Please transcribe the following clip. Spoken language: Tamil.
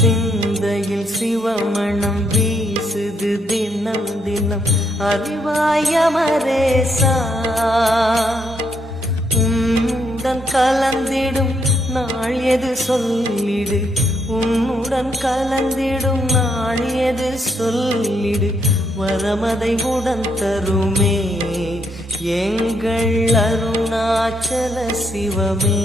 சிந்தையில் சிவமணம் வீசுது தினம் தினம் அறிவாய மரேசா உன்னுடன் கலந்திடும் நாள் எது சொல்லிடு உன்னுடன் கலந்திடும் நாள் எது சொல்லிடு வரமதை உடன் தருமே எங்கள் அருணாச்சல சிவமே.